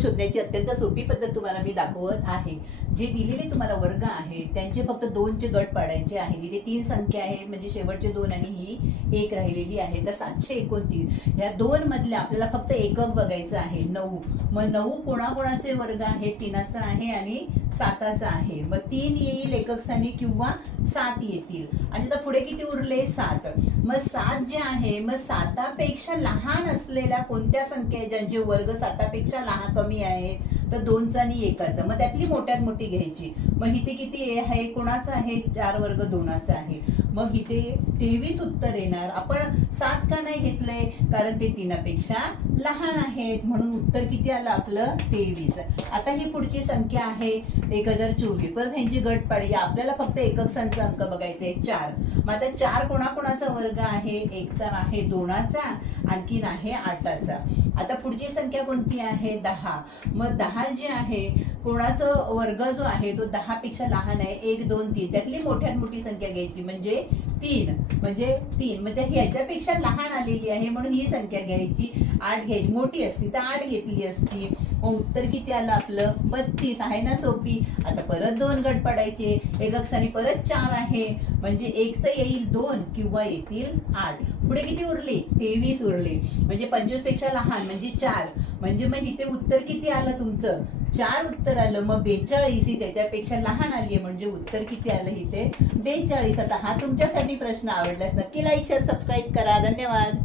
शोधण्याची अत्यंत सोपी पद्धत तुम्हाला मी दाखवत आहे. जे दिलेले तुम्हाला वर्ग आहेत त्यांचे फक्त दोनचे गट पाडायचे आहे. इथे तीन संख्या आहे म्हणजे शेवटचे दोन आणि ही एक राहिलेली आहे. तर सातशे एकोणतीस. या दोन मधल्या आपल्याला फक्त एकक बघायचं आहे नऊ. मग नऊ कोणाकोणाचे वर्ग आहेत तीनाचा आहे आणि साताचा आहे. मग तीन येईल एकक स्थानी किंवा सात येतील. आणि आता पुढे किती उरले? सात. मग सात जे आहे मग सातापेक्षा लहान असलेल्या कोणत्या संख्या ज्यांचे वर्ग सातापेक्षा लहान कमी आहे तर दोनचा आणि एकाचा. मग त्यातली मोठ्यात मोठी घ्यायची. मग इथे किती आहे? कोणाचं आहे? चार वर्ग दोनाचा आहे. मग इथे तेवीस उत्तर येणार. आपण सात का नाही घेतलंय? कारण ते तीनापेक्षा लहान आहेत. म्हणून उत्तर किती आलं आपलं? तेवीस. आता ही पुढची संख्या आहे एक हजार चोवीस. परत ह्यांची गटपाडी आपल्याला फक्त एकक संचा अंक बघायचे आहे चार. मग आता चार कोणाकोणाचा वर्ग आहे? एक तर आहे दोनाचा आणखीन आहे आठाचा. आता पुढची संख्या कोणती आहे? दहा. मग दहा जे आहे कोणाचा वर्ग जो आहे तो दहा पेक्षा लहान आहे. एक दोन तीन. त्यातली मोठ्यात मोठी संख्या घ्यायची. म्हणजे तीन. म्हणजे तीन. म्हणजे ह्याच्यापेक्षा लहान आलेली आहे म्हणून ही संख्या घ्यायची. आठ घ्यायची. मोठी असती तर आठ घेतली असती. मग उत्तर किती आलं आपलं? बत्तीस. आहे ना सोपी? आता परत दोन गट पडायचे. एक अक्षाने परत चार आहे. म्हणजे एक तर येईल दोन किंवा येतील आठ. पुढे किती उरले? तेवीस उरले. म्हणजे पंचवीसपेक्षा लहान म्हणजे चार. म्हणजे मग इथे उत्तर किती आलं तुमचं? चार उत्तर आलं. मग बेचाळीस ही त्याच्यापेक्षा लहान आली आहे म्हणजे उत्तर किती आलं इथे? बेचाळीस. आता हा तुमच्यासाठी प्रश्न आवडला नक्की लाईक शेअर सबस्क्राईब करा. धन्यवाद.